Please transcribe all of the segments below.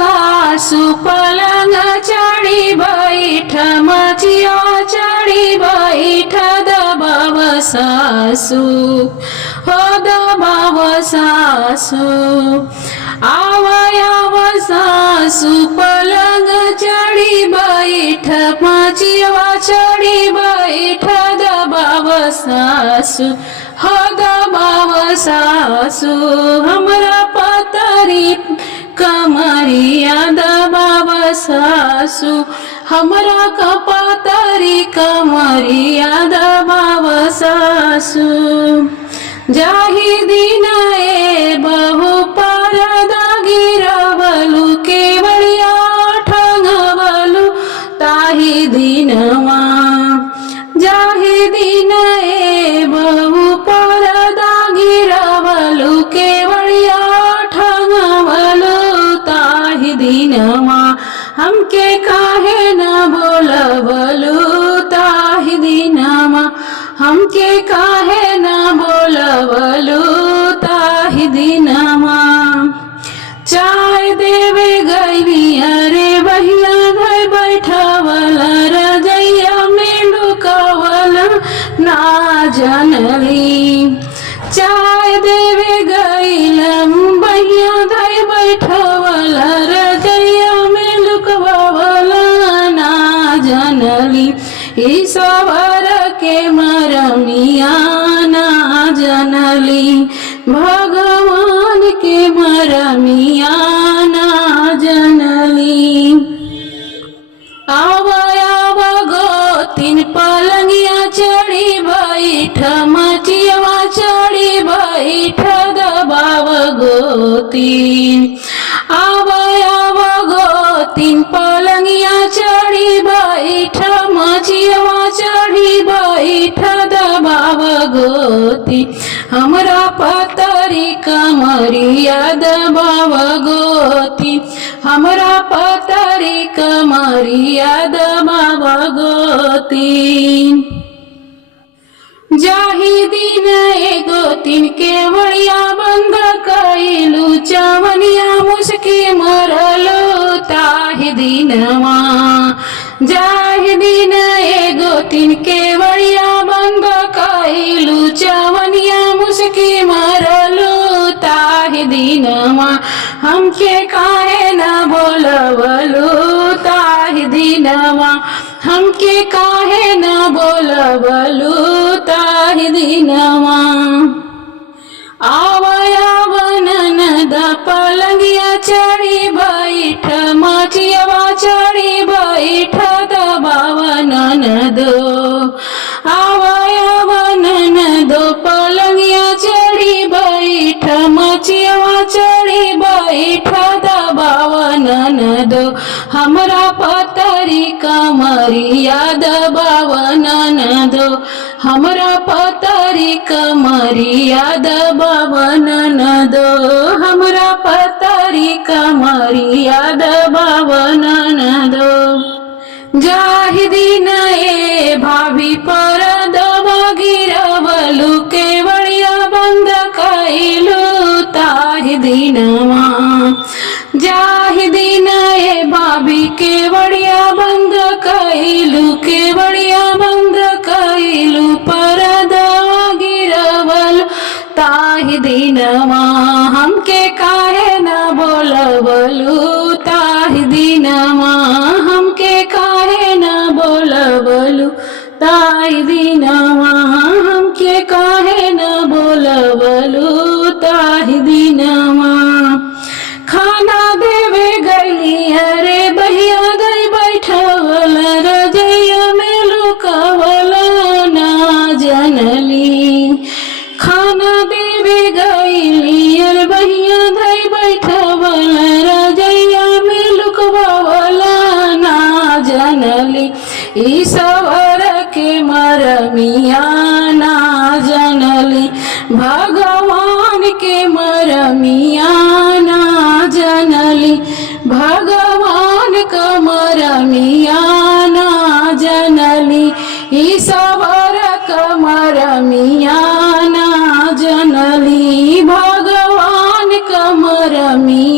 सासु पलंग चढ़ी बैठ दबाव सासु हो सासु आ सासु पलंग चढ़ी बैठ दबाव सासु हो हमरा पतरी कमरिया दबा बसु हमरा कपातरी कमरिया दबा बसु जाहि दिन ए बहु के का है মিয়ানা জানালি ভগবান কে মর মিয়ানা জানালি আব গো তিন পালঙ্গিয়া চড়ি বৈঠ মাচিয়া চড়ি বৈঠ দবাব গো তিন जाहि योतिरि कर बागी जाहि दिन एगो के वर्या मरलो ताहि दिनवा जाहि दिन एगो के वर्या दीनवा हमके काहे न बोलवलू ताहि दीनवा हमके काहे न बोलवलू ताहि दीनवा दो हमरा पतरी का मरी याद बाबना न दो हमरा पतरी का मरी याद बाबना न दो हमरा पतरी का मरी याद बाबना न दो जाहिदी ना ये भाभी पा ता हमके काहे न बोलबलु ता दिनमा हे काहे न बोलबलु ताहि दिनमा खाना दे गली अर भइ बैठल र जुक ना जनली ईश्वर के मरमिया ना जनली भगवान के मरमिया ना जनली भगवान का मरमिया ना जनली ईश्वर का मरमिया ना जनली भगवान का मरमिया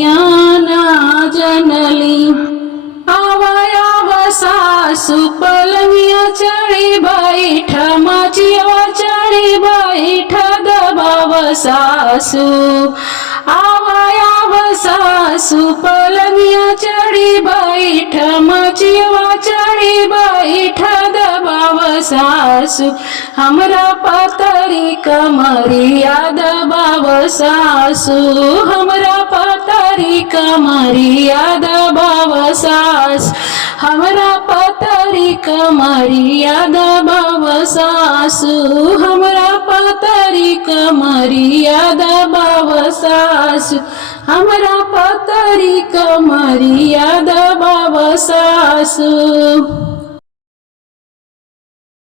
सासू आवा चढ़ी बेठमि बाबा सासुर पातारी कारी याद बाब सासु पातारी कमारी याद बाब सासु पातारी कमारी याद सासू हमरा पतरिका कम् बाबा बब ससु हाम्रा पतारीमा मरि याद बब